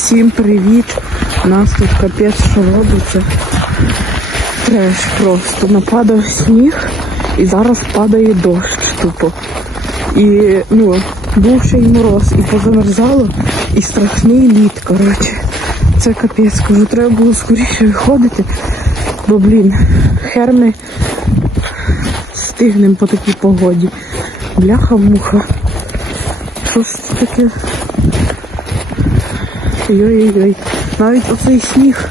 Всім привіт! У нас тут капець що робиться. Треш просто. Нападав сніг і зараз падає дощ тупо. І ну, був ще й мороз, і позамерзало, і страшний лід, коротше. Це капець, кажу, треба було скоріше виходити. Бо, блін, хер ми стигнемо по такій погоді. Бляха-муха. Що ж таке? Ой-ой-ой. Навіть оцей сніг,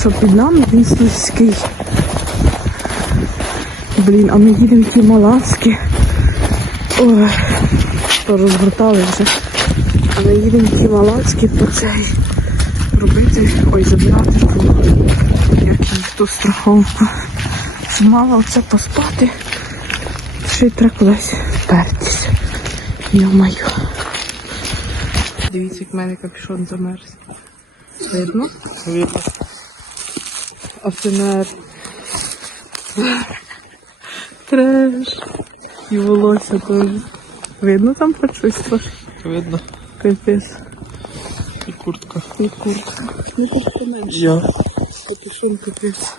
що під нами, він слизький. Блін, а ми їдемо ті малацькі. Ой, то розгортали вже. А ми їдемо ті малацькі по цей робити, ой, забирати як їх ту страховку. Мало оце поспати. Ще й треба кудись. Йо-моє. Дивіться, як в мене капюшон замерз. Видно? Видно. АСМР. Треш. І волосся теж. Видно там хоч щось трошки? Видно. Капець. І куртка. І куртка. Не так менше. Я. Капюшон капець.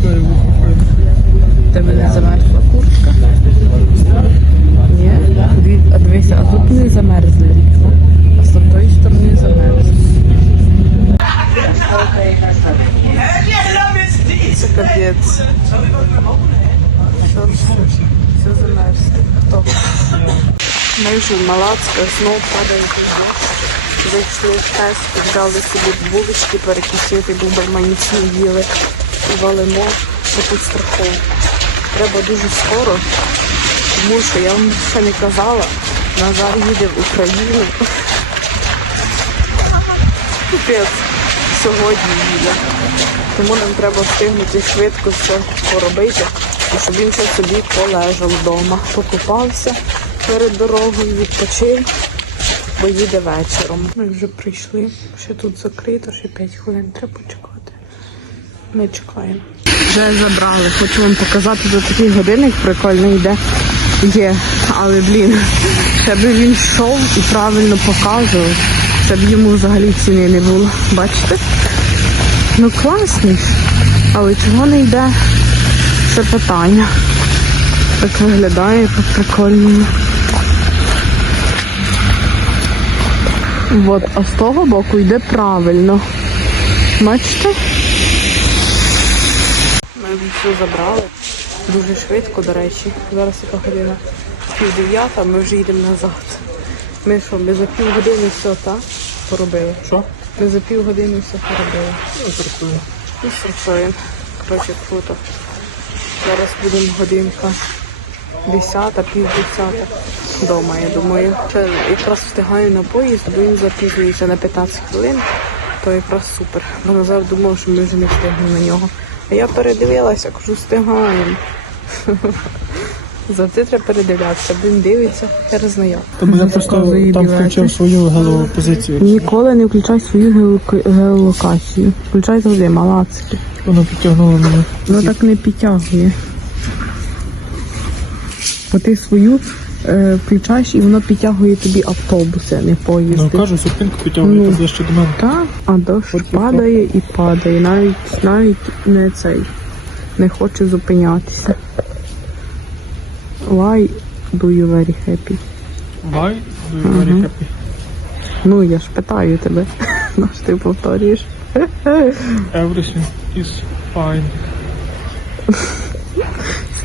Знаю, вихопаю. Тебе не замерзла куртка? Ні? Дві- А дивися, а тут не замерзли вікна. А з тої сторони замерзли. Це капець. Все? Все замерзли. Хто? Ми вже в Малацьках знову падає дощ. Зайшли в тест, взяли собі булочки перекусити, бо бармані їли. І валимо тут страховку. Треба дуже скоро, тому що я вам ще не казала, Назар їде в Україну. Капець, сьогодні їде. Тому нам треба встигнути швидко все поробити, і щоб він ще собі полежав вдома. Покупався перед дорогою, відпочив, бо їде вечором. Ми вже прийшли, ще тут закрито, ще 5 хвилин треба почекати. Ми чекаємо. Вже забрали. Хочу вам показати, тут такий годинник прикольний йде. Є. Але, блін, ще би він йшов і правильно показував, щоб йому взагалі ціни не було. Бачите? Ну класний. Але чого не йде? Це питання. Так виглядає, прикольно. От, а з того боку йде правильно. Бачите? Ми все забрали. Дуже швидко, до речі. Зараз яка година пів дев'ята, ми вже їдемо назад. Ми що, ми за пів години все, так? Поробили. Що? Ми за пів години все поробили. Я працюю. І все, що він. Коротше, круто. Зараз будемо годинка десята, пів десята вдома, я думаю. Ще якраз встигаю на поїзд, бо він запізнюється на 15 хвилин, то якраз супер. Бо Назар думав, що ми вже не встигнемо на нього. А я передивилася, кажу, встигаємо. Завжди треба передивлятися, він дивиться, я знаю. Тому я просто там включив свою голову позицію. Ніколи не включай свою геолокацію. Включай завжди малацьки. Воно підтягнуло мене. Воно так не підтягує. Бо ти свою е, включаєш і воно підтягує тобі автобуси, не Ну поїзди. кажу, зупинку підтягує Ну. ближче до мене. Так, а дощ падає і падає. Навіть навіть не цей не хоче зупинятися. Why do you very happy? Why do you very happy? Ну я ж питаю тебе. Ну ж ти повторюєш. Everything is fine.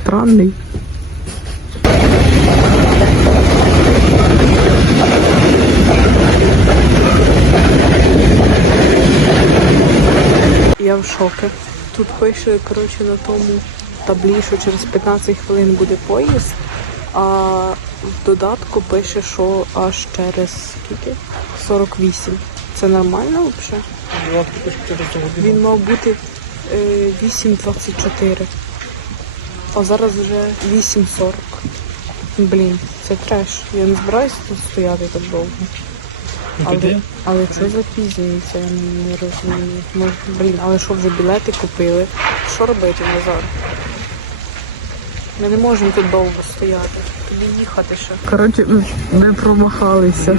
Странний. В шокі. Тут пише, коротше, на тому таблі, що через 15 хвилин буде поїзд, а в додатку пише, що аж через скільки? 48. Це нормально взагалі? Він мав бути е, 8.24. А зараз вже 8.40. Блін, це треш. Я не збираюся тут стояти так довго. Але, але що запізнюється, я не розумію. Може, блін, але що вже білети купили? Що робити Назар? Ми не можемо тут довго стояти. Тоді їхати ще. Коротше, ми промахалися.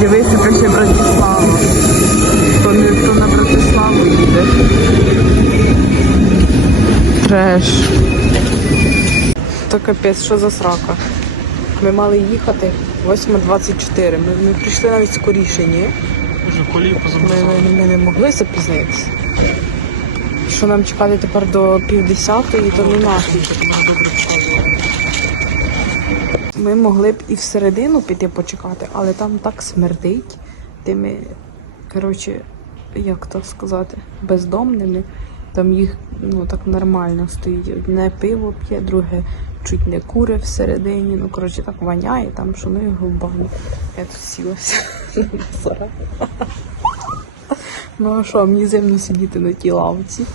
Дивися, пише Братислава. То не то на Братиславу їде. Треш. То капець, що за срака. Ми мали їхати 8.24. Ми, ми прийшли навіть скоріше, ні? Вже колії Ми, ми, ми не могли запізнитися. Що нам чекати тепер до півдесятої, то не нафіг. Ми могли б і всередину піти почекати, але там так смердить тими, коротше, як то сказати, бездомними. Там їх ну так нормально стоїть. Одне пиво п'є, друге чуть не куре всередині. Ну, коротше, так воняє там, ну його в. Я тут сілася. Ну а що, мені зимно сидіти на тій лавці.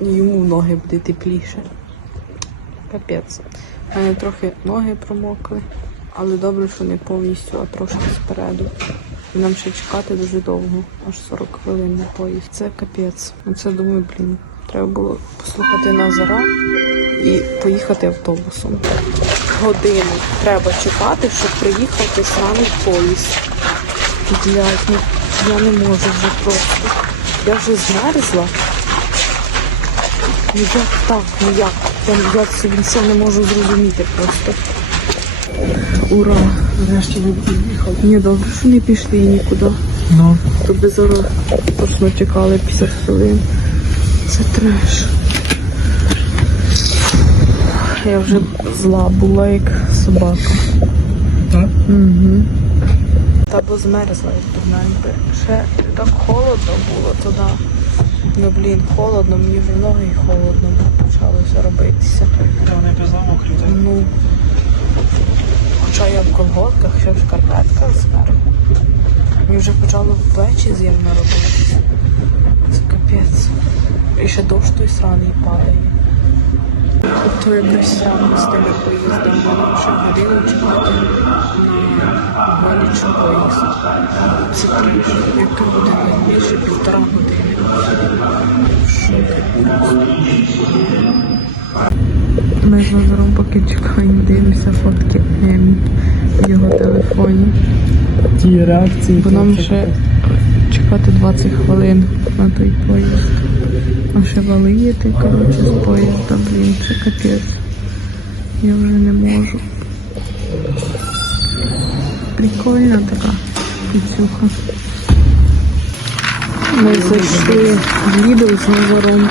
Йому ноги буде тепліше. Капець. У мене трохи ноги промокли, але добре, що не повністю, а трошки спереду. І нам ще чекати дуже довго, аж 40 хвилин на поїзд. Це капець. Оце думаю, блін, треба було послухати Назара і поїхати автобусом. Годину треба чекати, щоб приїхав той самий поїзд. Блять, ну я не можу вже просто. Я вже змерзла. Ну як так? Ну як? Я, я собі це не можу зрозуміти просто. Ура! Нарешті ви приїхали. Ні, добре, що не пішли нікуди. Ну, То би зараз точно чекали 50 хвилин. Це треш. Я вже зла була, як собака. так? Угу. Та бо змерзла, як дурненька. Ще так холодно було туди. Ну блін, холодно, мені вже ноги й холодно почалося робитися. Та вони без замок. Ну, хоча я в колготках, ще в шкарпетках зверху. Мені вже почало в плечі з'ємно робитися. Це капець. І ще дощ той сраний падає. Тобто якась з тими поїздами. Ще годину чекати на галічний поїзд. Це треш. Яка година? Більше півтора години. Ми з Назаром поки чекаємо, дивимося фотки Емі в його телефоні. Ті реакції. Бо нам ще чекати 20 хвилин на той поїзд. А ще валити, коротше, з поїзда, блін, це капець. Я вже не можу. Прикольна така піцюха. Ми зайшли в Lidl з Назаром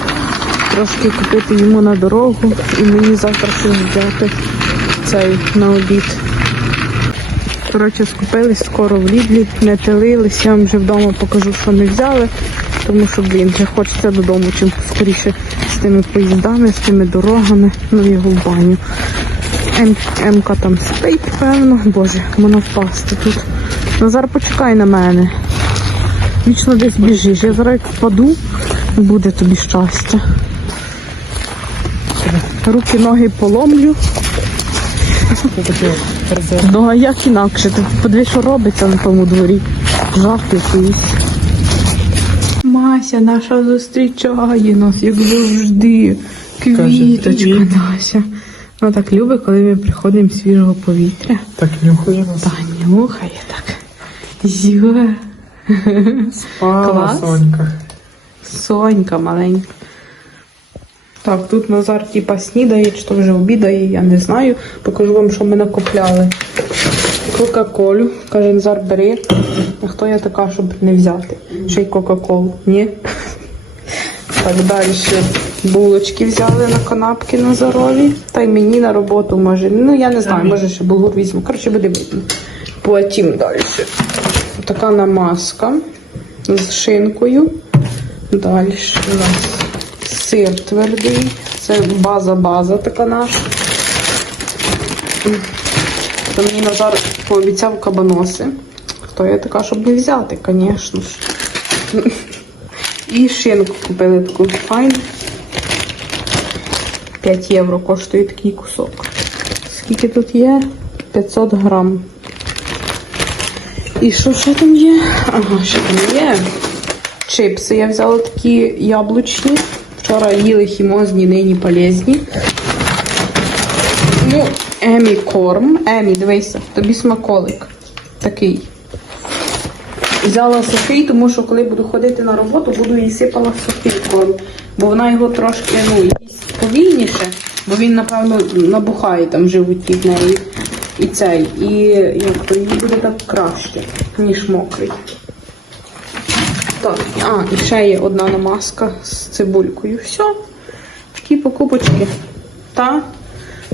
трошки купити йому на дорогу і мені завтра щось взяти цей на обід. Коротше, скупились скоро в Лідлі, не тилились, я вам вже вдома покажу, що не взяли, тому що, блін, вже хочеться додому чим скоріше з тими поїздами, з тими дорогами, ну його в баню. М- М-ка там спить, певно. Боже, вона впасти тут. Назар, почекай на мене. Вічно десь біжиш. Я зараз як впаду, буде тобі щастя. Руки, ноги поломлю. Ну а як інакше? Ти подивись, що робиться на тому дворі. Жах якийсь. Мася наша зустрічає нас, як завжди. Квіточка. Нася. Вона так любить, коли ми приходимо свіжого повітря. Так нюхає нас. Та нюхає так. Спала Клас. Сонька. Сонька маленька. Так, тут Назар типа снідає, чи то вже обідає, я не знаю. Покажу вам, що ми накопляли. Кока-колю. Каже, Назар, бери. А хто я така, щоб не взяти? Ще й Кока-колу. Ні? Так, далі булочки взяли на канапки на Назарові. Та й мені на роботу може. Ну, я не знаю, може ще булгур візьму. Коротше, буде видно. Потім далі. Така намазка з шинкою. Далі у нас сир твердий. Це база-база така наша. То мені Назар пообіцяв кабаноси. Хто я така, щоб не взяти, звісно. І шинку купили таку файну. 5 євро коштує такий кусок. Скільки тут є? 500 грам. І що ще там є? Ага, що там є? Чипси я взяла такі яблучні. Вчора їли хімозні, нині полезні. Ну, Емі корм. Емі, дивися, тобі смаколик. Такий. Взяла сухий, тому що коли буду ходити на роботу, буду їй сипала сухий корм. Бо вона його трошки ну, їсть повільніше, бо він, напевно, набухає там в животі в неї. І цей. І як то їй буде так краще, ніж мокрий. Так, а, і ще є одна намазка з цибулькою. Все. Такі покупочки. Та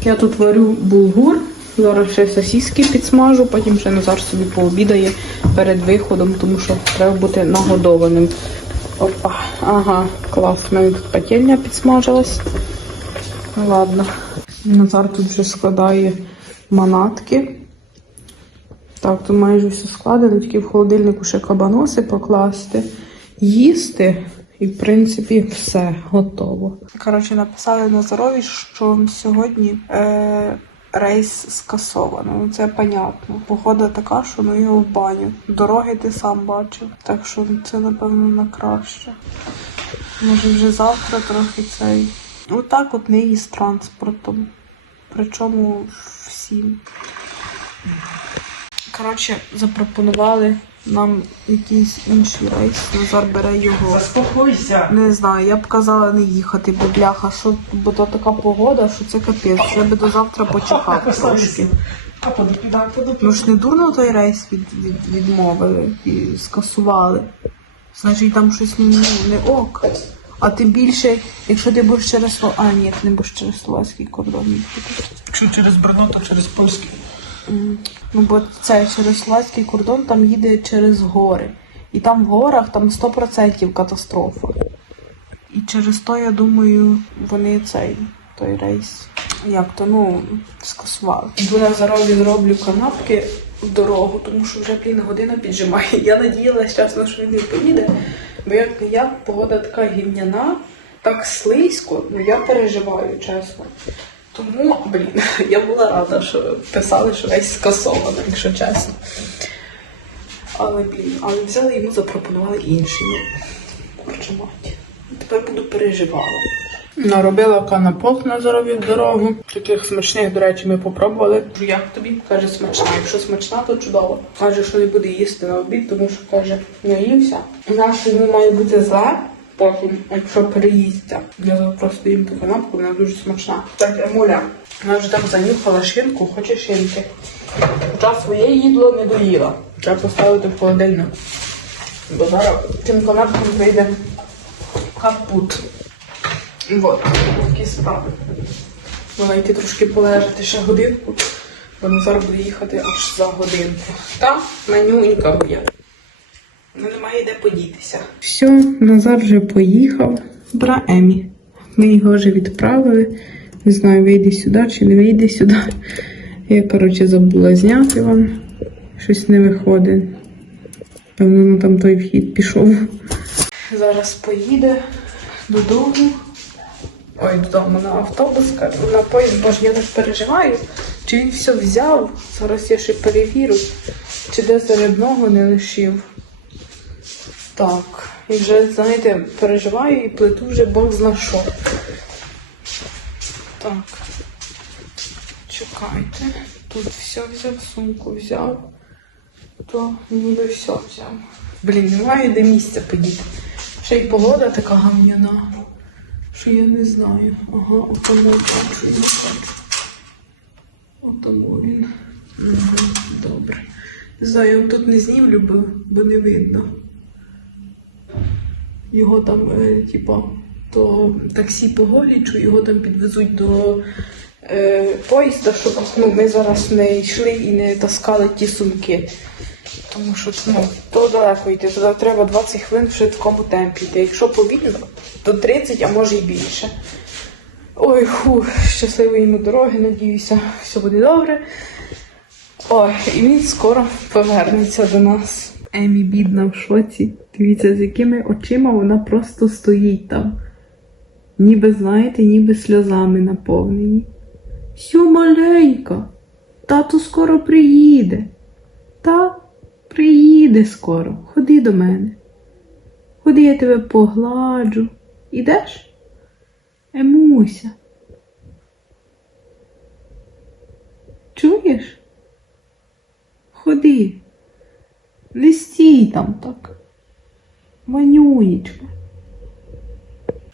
я тут варю булгур. Зараз ще сосиски підсмажу, потім ще Назар собі пообідає перед виходом, тому що треба бути нагодованим. Опа, ага, клас, в мене тут пательня підсмажилась. Ладно. Назар тут вже складає манатки. Так, тут майже все складено, тільки в холодильнику ще кабаноси покласти, їсти, і, в принципі, все готово. Коротше, написали Назарові, що сьогодні е, рейс скасовано. Ну, Це понятно. Погода така, що ну його в баню. Дороги ти сам бачив. Так що це, напевно, на краще. Може, вже завтра трохи цей. Отак от не з транспортом. Причому всім. Коротше, запропонували нам якийсь інший рейс. Назар бере його. Заспокойся. Не знаю, я б казала не їхати, бо бляха, що, бо то така погода, що це капець. Я би до завтра почекав трошки. Ну ж не дурно той рейс від, від, відмовили і скасували. Значить там щось ну, не ок. А тим більше, якщо ти будеш через А, ні, ти не будеш через словацький кордон. Якщо через Брно, то через польський. Ну, бо це через словацький кордон там їде через гори. І там в горах там 100% катастрофа. І через то, я думаю, вони цей той рейс. Як то, ну, скасували. Йду на заробі зроблю канапки в дорогу, тому що вже блін година піджимає. Я надіялась чесно, що він не поїде. Бо як як погода така гімняна, так слизько, ну я переживаю, чесно. Тому, блін, я була рада, що писали, що весь скасовано, якщо чесно. Але, блін, але взяли йому запропонували інший. Ну, мать. Тепер буду переживала. Наробила канапок на здоров'я дорогу. Таких смачних, до речі, ми попробували. Як тобі? Каже, смачна. Якщо смачна, то чудово. Каже, що не буде їсти на обід, тому що каже, наївся. Наше йому має бути зле. Потім, якщо переїсться, я зараз просто їм ту канапку, вона дуже смачна. Так, Емуля, вона вже там занюхала шинку, хоче шинки. Хоча своє їдло не доїла. Треба поставити в холодильник. Бо зараз цим канапком вийде капут. Вот, такі справи. Вона йти трошки полежати ще годинку, бо Назар буде їхати аж за годинку. Та манюнька моя. Ну, немає де подітися. Все, Назар вже поїхав. Бра Емі. Ми його вже відправили. Не знаю, вийде сюди чи не вийде сюди. Я, коротше, забула зняти вам. Щось не виходить. Певно, ну, там той вхід пішов. Зараз поїде додому. Ой, додому на автобус, на поїзд, бо ж я так переживаю, чи він все взяв. Зараз я ще перевірю, чи де зарядного не лишив. Так, і вже, знаєте, переживаю і плету вже Бог зна. Так. Чекайте. Тут все взяв, сумку взяв, то ніби все взяв. Блін, немає де місця подіти. Ще й погода така гамняна, що я не знаю. Ага, отому хочу. Отому він. Угу, добре. Не знаю, я тут не знімлю, бо не видно. Його там, е, типа, то таксі поголічу, його там підвезуть до е, поїзда, щоб ну, ми зараз не йшли і не таскали ті сумки. Тому що ну, то далеко йти, туди треба 20 хвилин в швидкому темпі йти. Якщо повільно, то 30, а може і більше. Ой, фу, щасливої йому дороги, надіюся, все буде добре. Ой, і він скоро повернеться до нас. Емі бідна в шоці. Дивіться, з якими очима вона просто стоїть там. Ніби, знаєте, ніби сльозами наповнені. Сю маленька, тато скоро приїде. Та приїде скоро. Ходи до мене. Ходи, я тебе погладжу. Ідеш? Емуся. Чуєш? Ходи. Не стій там так. Манюнечка.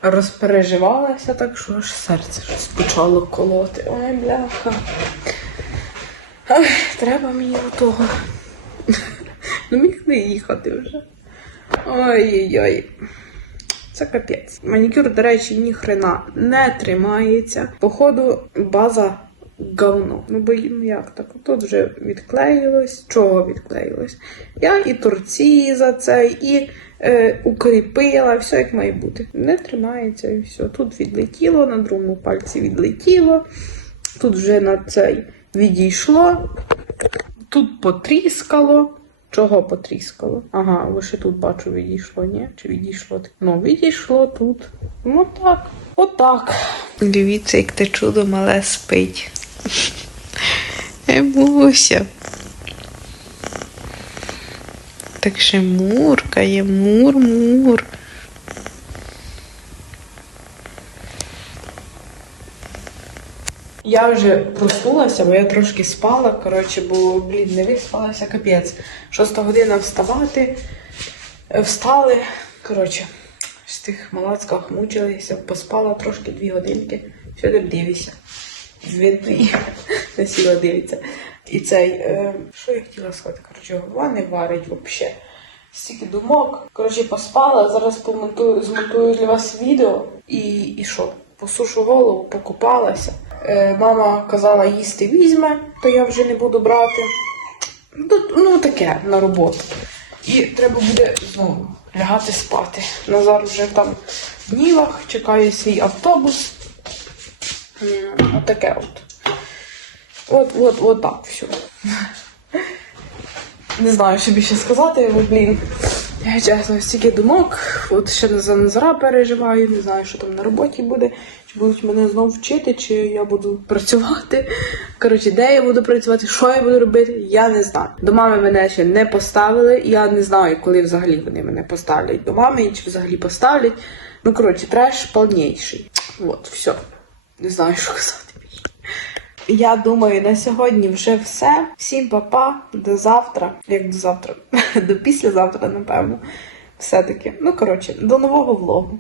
Розпереживалася так, що аж серце щось почало колоти. Ой, бляха. Ай, треба мені того. Ну міг не їхати вже. Ой-ой-ой. Це капець. Манікюр, до речі, ні хрена не тримається. Походу, база говно. Ну бо ну як так? Тут вже відклеїлось. Чого відклеїлось? Я і торці за це, і е, укріпила, все як має бути. Не тримається і все. Тут відлетіло, на другому пальці відлетіло. Тут вже на цей відійшло. Тут потріскало. Чого потріскало? Ага, лише тут бачу, відійшло, ні? Чи відійшло? Ну, відійшло тут. Ну так. Отак. Дивіться, як те чудо мале спить. Емуся. Так ще муркає, мур-мур. Я вже проснулася, бо я трошки спала, коротше, бо, блін, не виспалася, капець. Шоста година вставати. Е, Встали. Коротше, з тих малацьках мучилися, поспала трошки дві годинки. Сюди дивися. Не сіла дивиться. І цей, е, що я хотіла сказати? Коротше, голова не варить взагалі. Стільки думок. Коротше, поспала, зараз помонтую, змонтую для вас відео і, і що? Посушу голову, покупалася. Е, мама казала, їсти візьме, то я вже не буду брати. Ну, ну таке на роботу. І треба буде знову лягати спати. Назар вже там в Нівах, чекає свій автобус. Отаке от. От, от, от так все. Не знаю, що більше сказати, бо, блін. Я чесно, стільки думок. От ще за Назара переживаю, не знаю, що там на роботі буде. Чи будуть мене знову вчити, чи я буду працювати. Коротше, де я буду працювати, що я буду робити, я не знаю. До мами мене ще не поставили. Я не знаю, коли взагалі вони мене поставлять до мами, чи взагалі поставлять. Ну, коротше, треш повніший. От, все. Не знаю, що казати. Я думаю, на сьогодні вже все. Всім па-па, до завтра. Як до завтра? До післязавтра, напевно. Все-таки. Ну, коротше, до нового влогу.